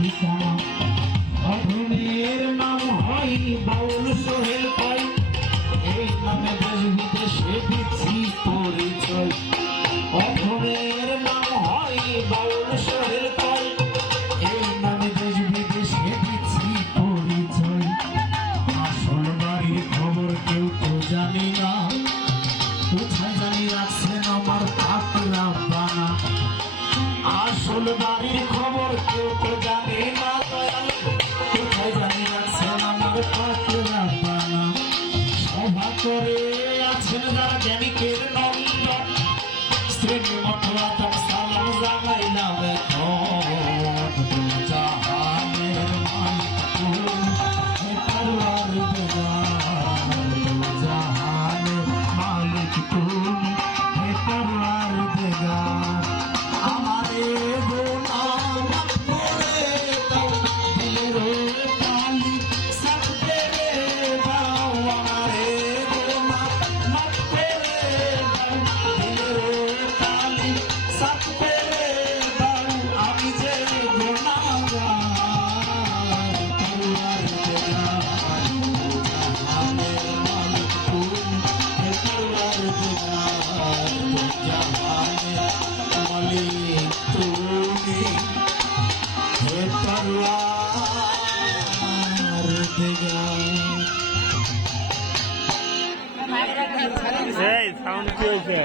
ঠিকানা। অধমের নাম হয় বাউল সোহেল পাই, এই নামে দেশ বিদেশে দিচ্ছি পরিচয়। অধমের নাম হয় বাউল সোহেল পাই, এই নামে দেশ বিদেশে দিচ্ছি পরিচয়। আসল বাড়ির খবর কেউ তো জানি না, কোথায় জানি রাখছেন আমার পাতলা বানা। আসল বাড়ির খবর কেউ তো জানে না, কোথায় জানি রাখছেন আমার পাতলা বানা। সভা করে আছেন যারা জ্ঞানীকের নন্দন, শ্রেণী মতো আদম সালাম জানাইলাম এখন। জাহানের মালিক পরওয়ার দিগার, জাহানের মালিক তুমি হে পরওয়ার দিগার। আমারে গোলাম করে দাও দিলের কালি সাথে দাও, আমারে গোলাম করে দাও দিলের কালি সাথে দাও। আমি যে গুনাহগার পরওয়ার দিগার, জাহানের মালিক তুমি হে পরওয়ার দিগার, জাহানের মালিক তুমি হে পরওয়ার দিগার। এই সাউন্ড কি হয়েছে?